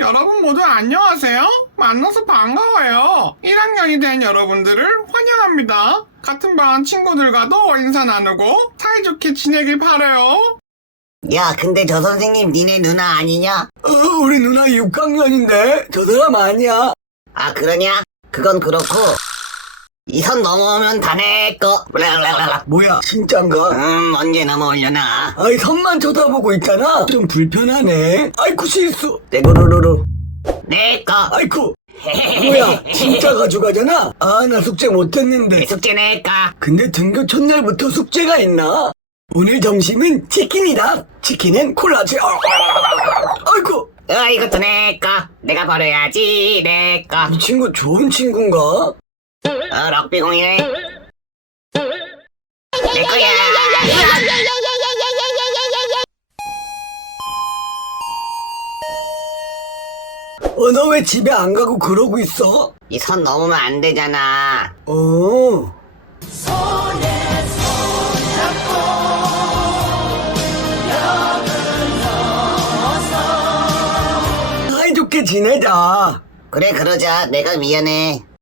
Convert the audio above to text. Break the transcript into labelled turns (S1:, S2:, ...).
S1: 여러분 모두 안녕하세요. 만나서 반가워요. 1학년이 된 여러분들을 환영합니다. 같은 반 친구들과도 인사 나누고 사이좋게 지내길 바래요
S2: 야 근데 저 선생님 니네 누나 아니냐?
S3: 어, 우리 누나 6학년인데 저 사람 아니야
S2: 아 그러냐? 그건 그렇고 이 선 넘어오면 다내꺼
S3: 뭐야 진짠가?
S2: 음 언제 넘어오려나
S3: 아이 선만 쳐다보고 있잖아 좀 불편하네 아이쿠 실수 내구루루루 내꺼 아이쿠 뭐야 진짜 가져가잖아? 아 나 숙제 못했는데
S2: 숙제 내까
S3: 근데 등교 첫날부터 숙제가 있나? 오늘 점심은 치킨이다. 치킨은 콜라지. 아이고.
S2: 어, 이것도 내꺼. 내가 버려야지, 내꺼.
S3: 친구 좋은 친구인가? 어,
S2: 비공이 내꺼야.
S3: 어, 왜 집에 안 가고 그러고 있어?
S2: 이 선 넘으면 안 되잖아.
S3: 어. 지내자.
S2: 그래 그러자. 내가 미안해.